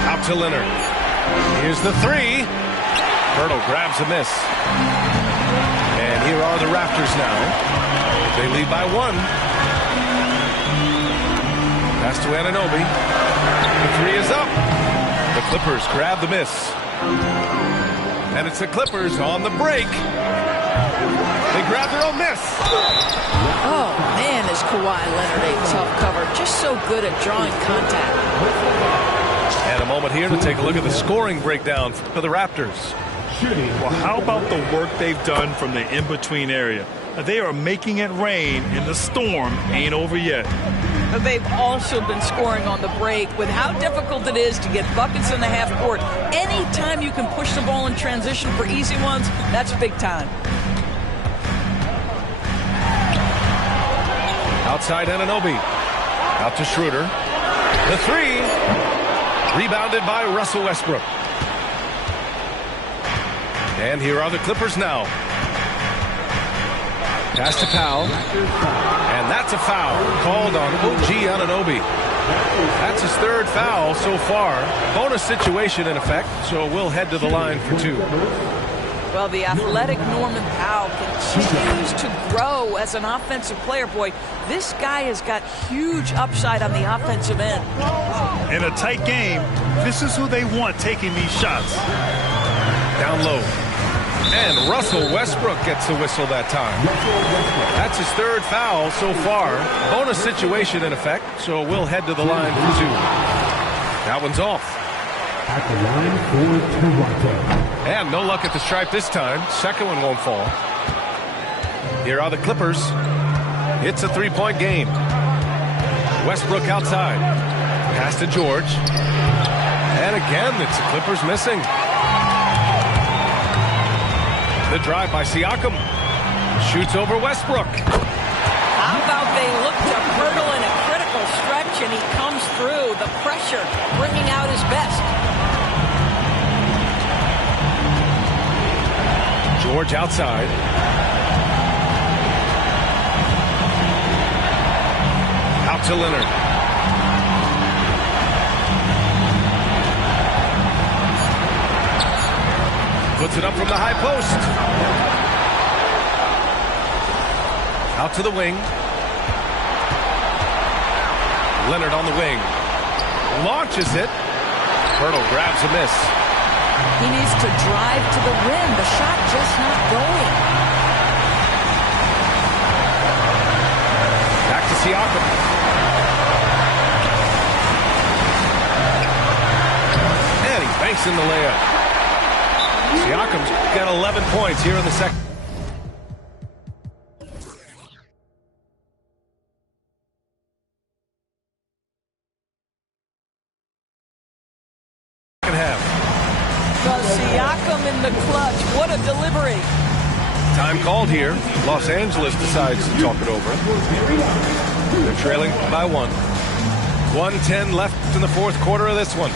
Out to Leonard. Here's the 3. Pirtle grabs a miss. And here are the Raptors now. They lead by 1. Pass to Anunoby. The 3 is up. The Clippers grab the miss. And it's the Clippers on the break. They grab their own miss. Oh, man, is Kawhi Leonard a tough cover. Just so good at drawing contact. And a moment here to take a look at the scoring breakdown for the Raptors. Well, how about the work they've done from the in-between area? They are making it rain, and the storm ain't over yet. They've also been scoring on the break. With how difficult it is to get buckets in the half court, anytime you can push the ball in transition for easy ones, that's big time. Outside Anunoby. Out to Schroeder. The 3. Rebounded by Russell Westbrook. And here are the Clippers now. Pass to Powell. And that's a foul called on OG Anunoby. That's his 3rd foul so far. Bonus situation in effect, so we'll head to the line for 2. Well, the athletic Norman Powell continues to grow as an offensive player. Boy, this guy has got huge upside on the offensive end. In a tight game, this is who they want taking these shots. Down low. And Russell Westbrook gets the whistle that time. That's his 3rd foul so far. Bonus situation in effect, so we'll head to the line for 2. That one's off. At the line for Toronto. And no luck at the stripe this time. Second one won't fall. Here are the Clippers. It's a 3-point game. Westbrook outside. Pass to George. And again, it's the Clippers missing. The drive by Siakam. Shoots over Westbrook. How about they look to Poeltl in a critical stretch, and he comes through. The pressure bringing out his best. George outside. Out to Leonard. Puts it up from the high post. Out to the wing. Leonard on the wing. Launches it. Poeltl grabs a miss. He needs to drive to the rim. The shot just not going. Back to Siakam. And he banks in the layup. Siakam's got 11 points here in the second half. Siakam in the clutch. What a delivery. Time called here. Los Angeles decides to talk it over. They're trailing by 1. 1:10 left in the fourth quarter of this one.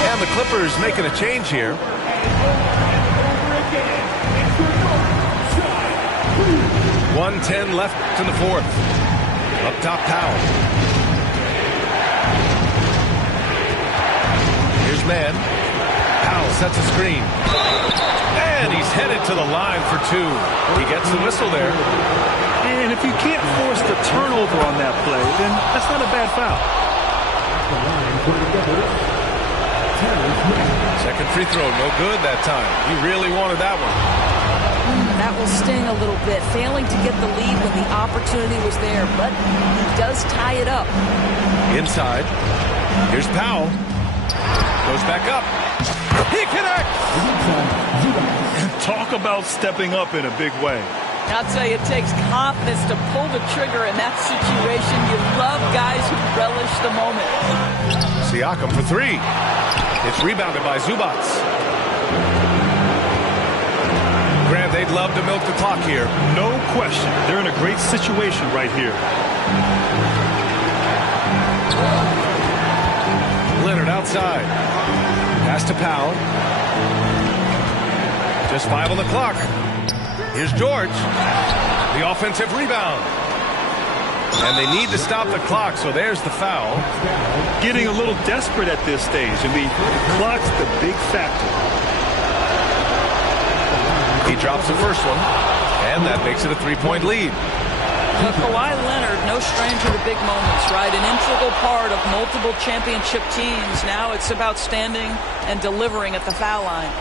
And the Clippers making a change here. 1:10 left in the fourth. Up top, Powell. Here's Mann. Powell sets a screen. And he's headed to the line for 2. He gets the whistle there. And if you can't force the turnover on that play, then that's not a bad foul. Second free throw, no good that time. He really wanted that one. That will sting a little bit. Failing to get the lead when the opportunity was there, but he does tie it up. Inside. Here's Powell. Goes back up. He connects! Talk about stepping up in a big way. I'll tell you, it takes confidence to pull the trigger in that situation. You love guys who relish the moment. Siakam for 3. It's rebounded by Zubac. Grant, they'd love to milk the clock here. No question. They're in a great situation right here. Leonard outside. Pass to Powell. Just 5 on the clock. Here's George. The offensive rebound. And they need to stop the clock, so there's the foul. Getting a little desperate at this stage. I mean, the clock's the big factor. He drops the first one, and that makes it a 3-point lead. Kawhi Leonard, no stranger to big moments, right? An integral part of multiple championship teams. Now it's about standing and delivering at the foul line.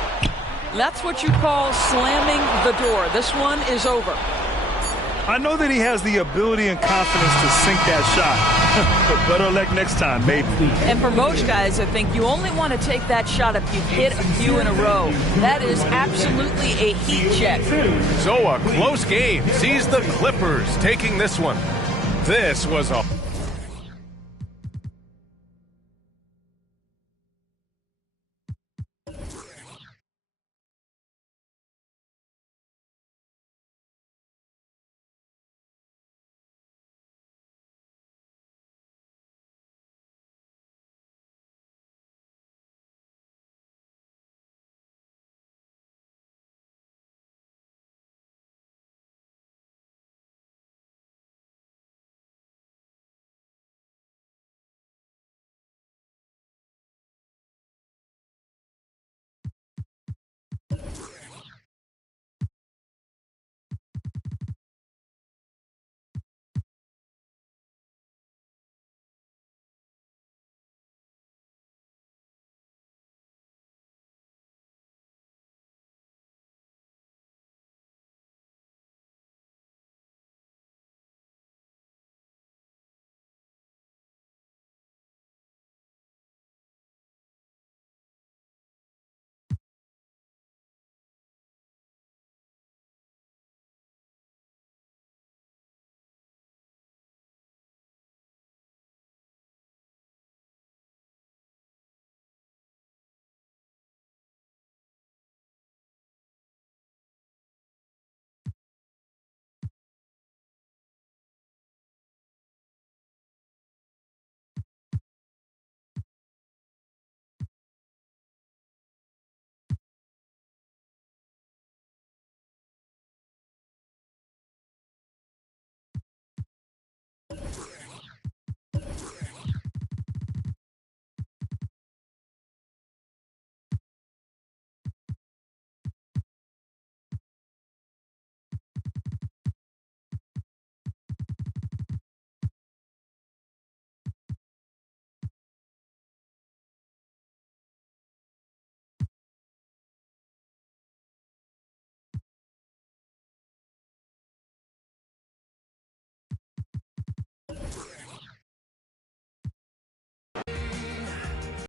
That's what you call slamming the door. This one is over. I know that he has the ability and confidence to sink that shot. But better luck next time, maybe. And for most guys, I think you only want to take that shot if you've hit a few in a row. That is absolutely a heat check. So a close game sees the Clippers taking this one. This was a